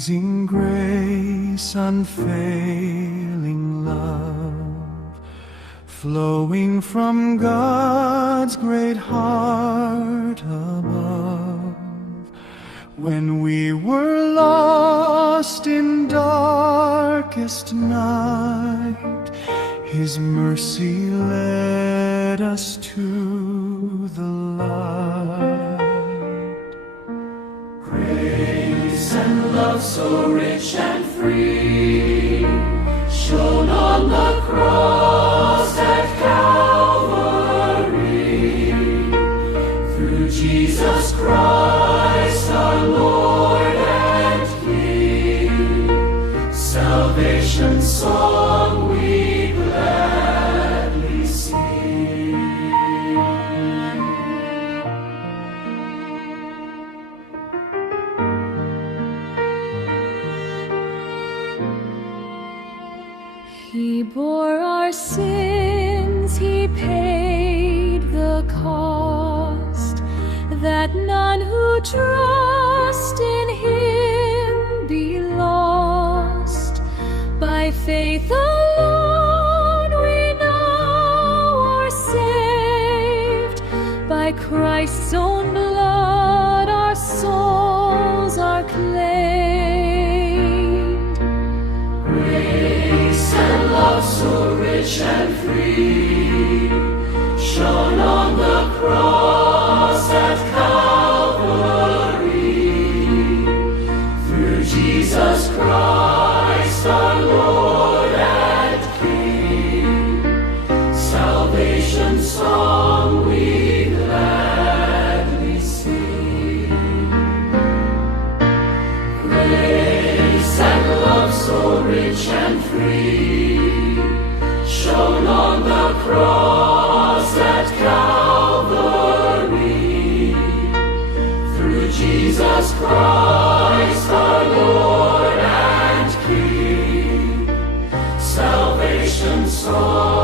Amazing grace, unfailing love, flowing from God's great heart above. When we were lost in darkest night, His mercy led us to the light. Grace and love so rich and free, shone on the cross at Calvary. Through Jesus Christ our Lord and King, salvation's song we gladly sing. He bore our sins, He paid the cost, that none who trust in Him be lost. By faith alone we now are saved, by Christ's own blood our souls are claimed. Grace and love so rich and free, shone on the cross at Calvary. Through Jesus Christ our Lord and King, salvation's song we gladly sing. Grace and love so rich and free, shone on the cross at Calvary. Through Jesus Christ our Lord and King, salvation's song